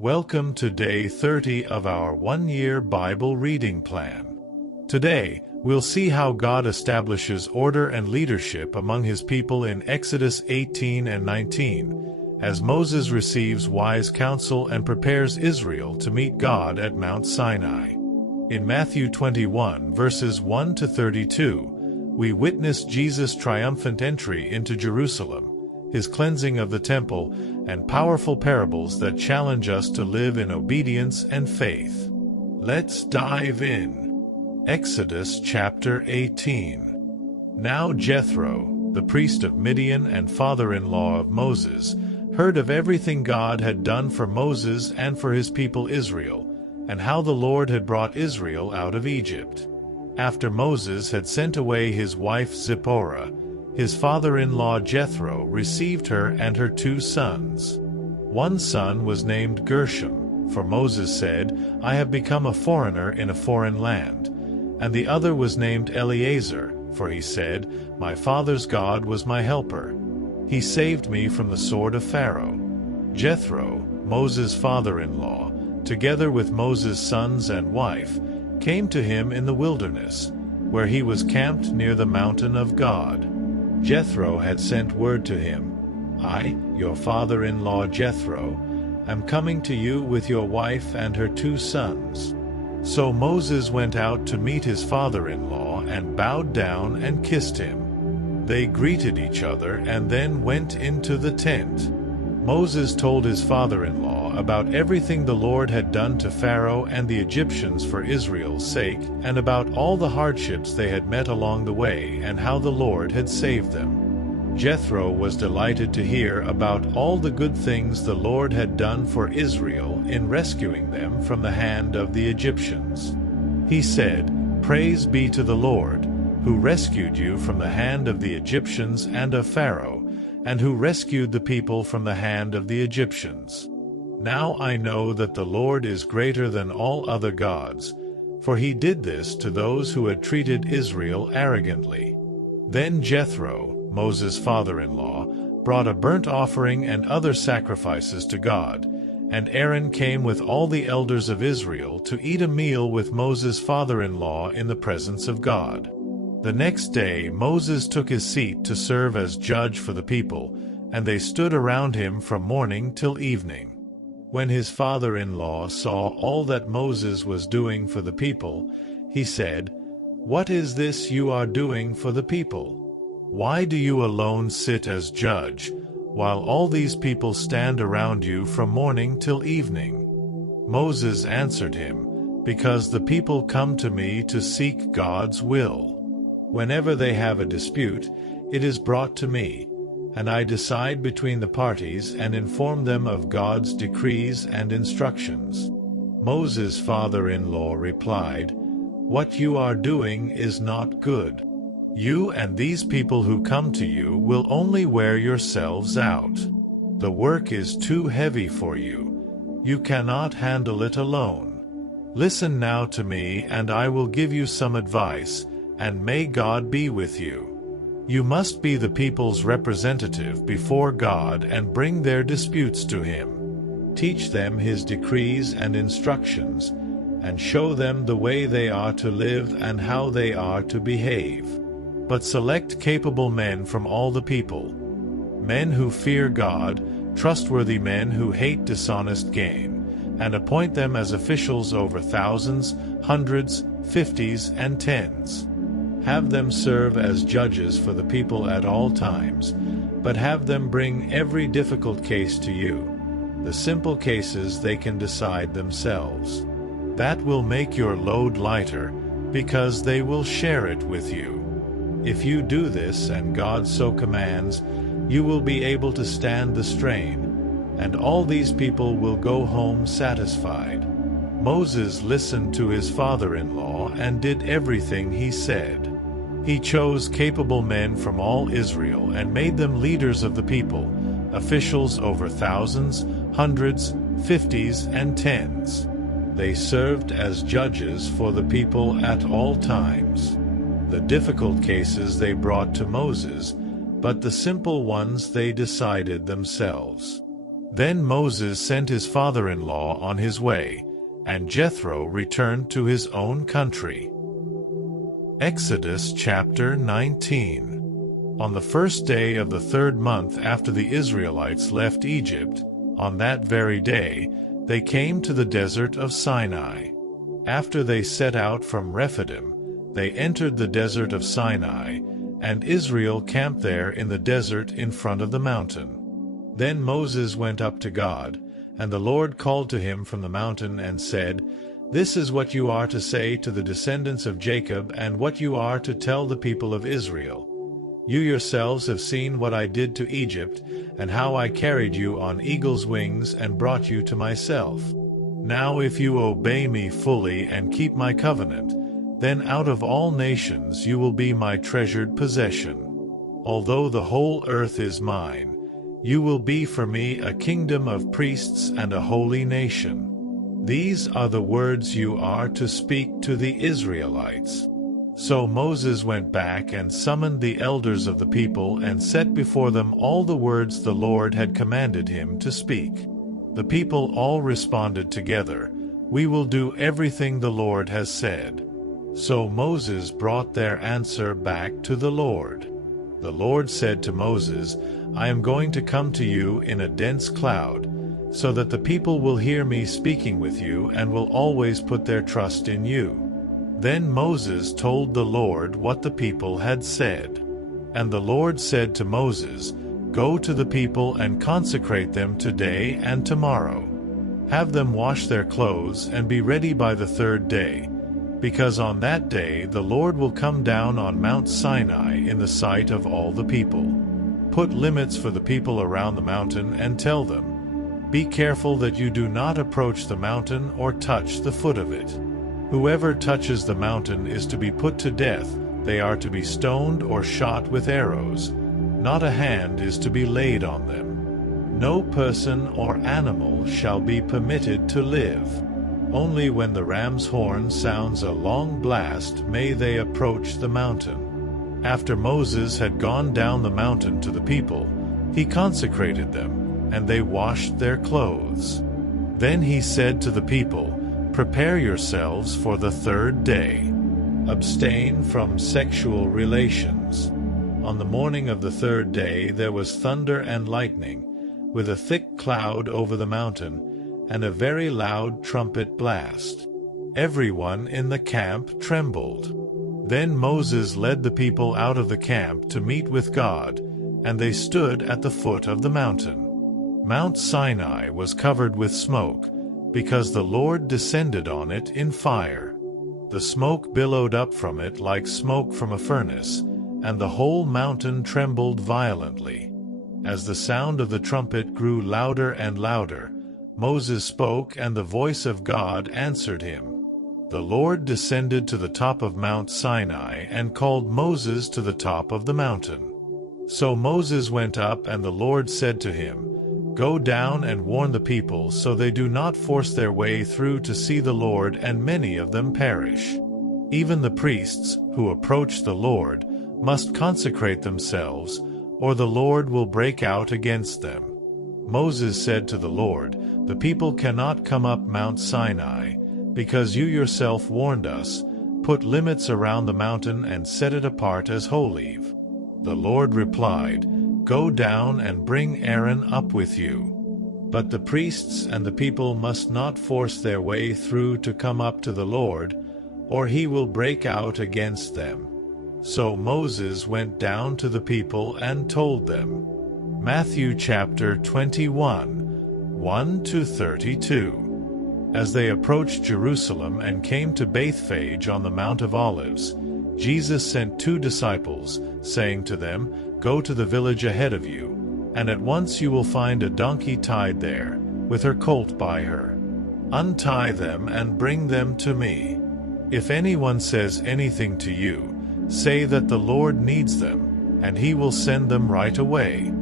Welcome to Day 30 of our one-year Bible reading plan. Today, we'll see how God establishes order and leadership among His people in Exodus 18 and 19, as Moses receives wise counsel and prepares Israel to meet God at Mount Sinai. In Matthew 21, verses 1 to 32, we witness Jesus' triumphant entry into Jerusalem, His cleansing of the temple, and powerful parables that challenge us to live in obedience and faith. Let's dive in. Exodus chapter 18. Now Jethro, the priest of Midian and father-in-law of Moses, heard of everything God had done for Moses and for his people Israel, and how the Lord had brought Israel out of Egypt. After Moses had sent away his wife Zipporah, his father-in-law Jethro received her and her 2 sons. One son was named Gershom, for Moses said, "I have become a foreigner in a foreign land." And the other was named Eleazar, for he said, "My father's God was my helper. He saved me from the sword of Pharaoh." Jethro, Moses' father-in-law, together with Moses' sons and wife, came to him in the wilderness, where he was camped near the mountain of God. Jethro had sent word to him, "I, your father-in-law Jethro, am coming to you with your wife and her 2 sons." So Moses went out to meet his father-in-law and bowed down and kissed him. They greeted each other and then went into the tent. Moses told his father-in-law about everything the Lord had done to Pharaoh and the Egyptians for Israel's sake, and about all the hardships they had met along the way and how the Lord had saved them. Jethro was delighted to hear about all the good things the Lord had done for Israel in rescuing them from the hand of the Egyptians. He said, "Praise be to the Lord, who rescued you from the hand of the Egyptians and of Pharaoh, and who rescued the people from the hand of the Egyptians. Now I know that the Lord is greater than all other gods, for he did this to those who had treated Israel arrogantly." Then Jethro, Moses' father-in-law, brought a burnt offering and other sacrifices to God, and Aaron came with all the elders of Israel to eat a meal with Moses' father-in-law in the presence of God. The next day Moses took his seat to serve as judge for the people, and they stood around him from morning till evening. When his father-in-law saw all that Moses was doing for the people, he said, "What is this you are doing for the people? Why do you alone sit as judge, while all these people stand around you from morning till evening?" Moses answered him, "Because the people come to me to seek God's will. Whenever they have a dispute, it is brought to me, and I decide between the parties and inform them of God's decrees and instructions." Moses' father-in-law replied, "What you are doing is not good. You and these people who come to you will only wear yourselves out. The work is too heavy for you. You cannot handle it alone. Listen now to me, and I will give you some advice, and may God be with you. You must be the people's representative before God and bring their disputes to Him. Teach them His decrees and instructions, and show them the way they are to live and how they are to behave. But select capable men from all the people, men who fear God, trustworthy men who hate dishonest gain, and appoint them as officials over thousands, hundreds, 50s, and 10s. Have them serve as judges for the people at all times, but have them bring every difficult case to you. The simple cases they can decide themselves. That will make your load lighter, because they will share it with you. If you do this, and God so commands, you will be able to stand the strain, and all these people will go home satisfied." Moses listened to his father-in-law and did everything he said. He chose capable men from all Israel and made them leaders of the people, officials over thousands, hundreds, 50s, and 10s. They served as judges for the people at all times. The difficult cases they brought to Moses, but the simple ones they decided themselves. Then Moses sent his father-in-law on his way, and Jethro returned to his own country. Exodus chapter 19. On the first day of the 3rd month after the Israelites left Egypt, on that very day, they came to the desert of Sinai. After they set out from Rephidim, they entered the desert of Sinai, and Israel camped there in the desert in front of the mountain. Then Moses went up to God, and the Lord called to him from the mountain and said, "This is what you are to say to the descendants of Jacob and what you are to tell the people of Israel. You yourselves have seen what I did to Egypt, and how I carried you on eagle's wings and brought you to myself. Now if you obey me fully and keep my covenant, then out of all nations you will be my treasured possession. Although the whole earth is mine, you will be for me a kingdom of priests and a holy nation. These are the words you are to speak to the Israelites." So Moses went back and summoned the elders of the people and set before them all the words the Lord had commanded him to speak. The people all responded together, "We will do everything the Lord has said." So Moses brought their answer back to the Lord. The Lord said to Moses, "I am going to come to you in a dense cloud, so that the people will hear me speaking with you and will always put their trust in you." Then Moses told the Lord what the people had said. And the Lord said to Moses, "Go to the people and consecrate them today and tomorrow. Have them wash their clothes and be ready by the 3rd day, because on that day the Lord will come down on Mount Sinai in the sight of all the people. Put limits for the people around the mountain and tell them, 'Be careful that you do not approach the mountain or touch the foot of it. Whoever touches the mountain is to be put to death. They are to be stoned or shot with arrows. Not a hand is to be laid on them. No person or animal shall be permitted to live. Only when the ram's horn sounds a long blast may they approach the mountain." After Moses had gone down the mountain to the people, he consecrated them, and they washed their clothes. Then he said to the people, "Prepare yourselves for the 3rd day. Abstain from sexual relations." On the morning of the 3rd day there was thunder and lightning, with a thick cloud over the mountain, and a very loud trumpet blast. Everyone in the camp trembled. Then Moses led the people out of the camp to meet with God, and they stood at the foot of the mountain. Mount Sinai was covered with smoke, because the Lord descended on it in fire. The smoke billowed up from it like smoke from a furnace, and the whole mountain trembled violently. As the sound of the trumpet grew louder and louder, Moses spoke, and the voice of God answered him. The Lord descended to the top of Mount Sinai and called Moses to the top of the mountain. So Moses went up, and the Lord said to him, "Go down and warn the people so they do not force their way through to see the Lord and many of them perish. Even the priests who approach the Lord must consecrate themselves, or the Lord will break out against them." Moses said to the Lord, "The people cannot come up Mount Sinai, because you yourself warned us. Put limits around the mountain and set it apart as holy." The Lord replied, "Go down and bring Aaron up with you. But the priests and the people must not force their way through to come up to the Lord, or he will break out against them." So Moses went down to the people and told them. Matthew chapter 21, 1-32. As they approached Jerusalem and came to Bethphage on the Mount of Olives, Jesus sent 2 disciples, saying to them, "Go to the village ahead of you, and at once you will find a donkey tied there, with her colt by her. Untie them and bring them to me. If anyone says anything to you, say that the Lord needs them, and he will send them right away."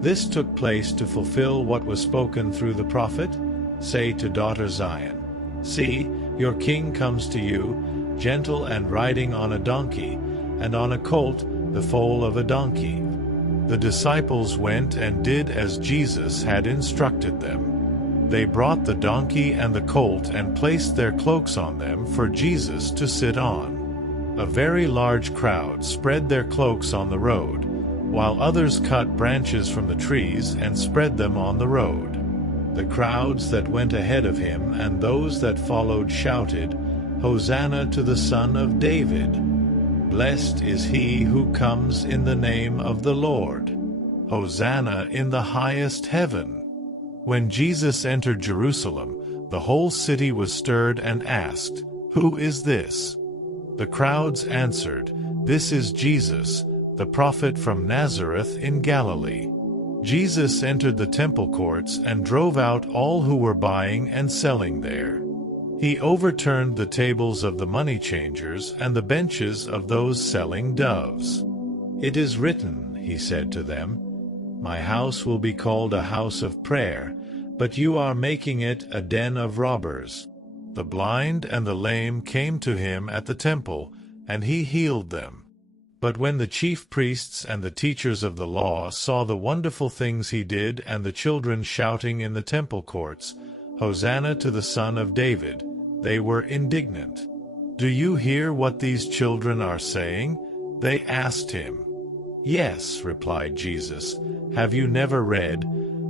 This took place to fulfill what was spoken through the prophet. "Say to daughter Zion, 'See, your king comes to you, gentle and riding on a donkey, and on a colt, the foal of a donkey.'" The disciples went and did as Jesus had instructed them. They brought the donkey and the colt and placed their cloaks on them for Jesus to sit on. A very large crowd spread their cloaks on the road, while others cut branches from the trees and spread them on the road. The crowds that went ahead of him and those that followed shouted, "Hosanna to the Son of David! Blessed is he who comes in the name of the Lord! Hosanna in the highest heaven!" When Jesus entered Jerusalem, the whole city was stirred and asked, "Who is this?" The crowds answered, "This is Jesus, the prophet from Nazareth in Galilee." Jesus entered the temple courts and drove out all who were buying and selling there. He overturned the tables of the money changers and the benches of those selling doves. "It is written," he said to them, "My house will be called a house of prayer, but you are making it a den of robbers." The blind and the lame came to him at the temple, and he healed them. But when the chief priests and the teachers of the law saw the wonderful things he did and the children shouting in the temple courts, "Hosanna to the Son of David," they were indignant. "Do you hear what these children are saying?" they asked him. "Yes," replied Jesus. "Have you never read,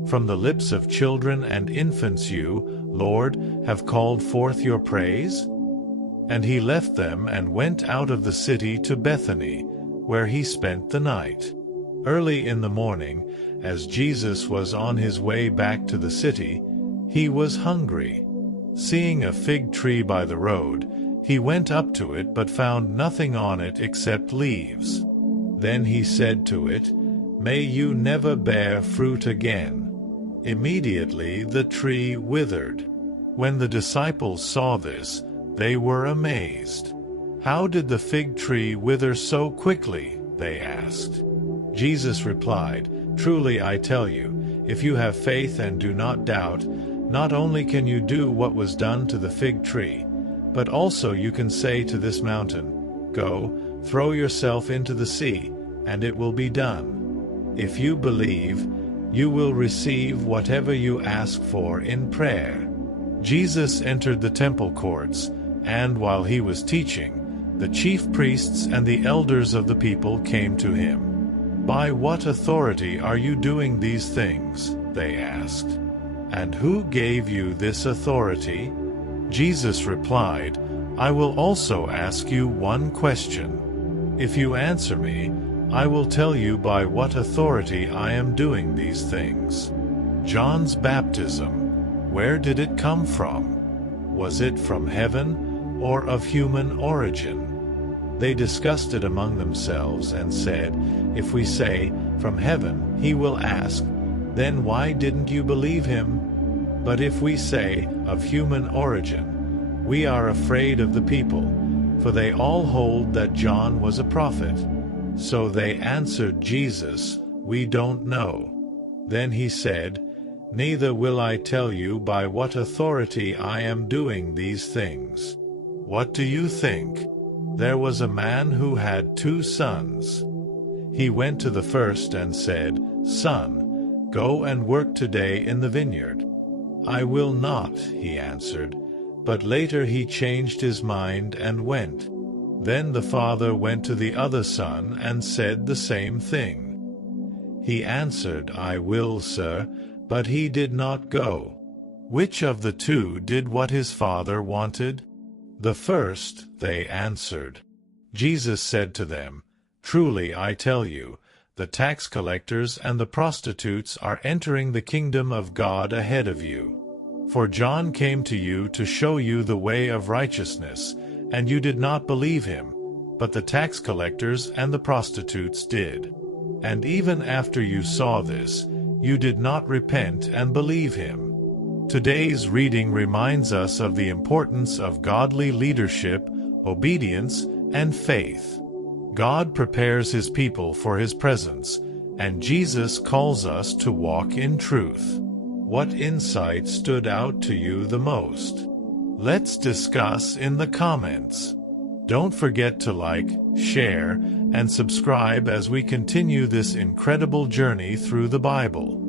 'From the lips of children and infants you, Lord, have called forth your praise'?" And he left them and went out of the city to Bethany, where he spent the night. Early in the morning, as Jesus was on his way back to the city, he was hungry. Seeing a fig tree by the road, he went up to it but found nothing on it except leaves. Then he said to it, "May you never bear fruit again." Immediately the tree withered. When the disciples saw this, they were amazed. "How did the fig tree wither so quickly?" they asked. Jesus replied, "Truly I tell you, if you have faith and do not doubt, not only can you do what was done to the fig tree, but also you can say to this mountain, 'Go, throw yourself into the sea,' and it will be done. If you believe, you will receive whatever you ask for in prayer." Jesus entered the temple courts, and while he was teaching, the chief priests and the elders of the people came to him. "By what authority are you doing these things?" they asked. "And who gave you this authority?" Jesus replied, "I will also ask you one question. If you answer me, I will tell you by what authority I am doing these things. John's baptism, where did it come from? Was it from heaven or of human origin?" They discussed it among themselves and said, "If we say, 'From heaven,' he will ask, 'Then why didn't you believe him?' But if we say, 'Of human origin,' we are afraid of the people, for they all hold that John was a prophet." So they answered Jesus, "We don't know." Then he said, "Neither will I tell you by what authority I am doing these things. What do you think? There was a man who had 2 sons. He went to the first and said, 'Son, go and work today in the vineyard.' 'I will not,' he answered. But later he changed his mind and went. Then the father went to the other son and said the same thing. He answered, 'I will, sir,' but he did not go. Which of the 2 did what his father wanted?" "The first," they answered. Jesus said to them, "Truly I tell you, the tax collectors and the prostitutes are entering the kingdom of God ahead of you. For John came to you to show you the way of righteousness, and you did not believe him, but the tax collectors and the prostitutes did. And even after you saw this, you did not repent and believe him." Today's reading reminds us of the importance of godly leadership, obedience, and faith. God prepares his people for his presence, and Jesus calls us to walk in truth. What insight stood out to you the most? Let's discuss in the comments. Don't forget to like, share, and subscribe as we continue this incredible journey through the Bible.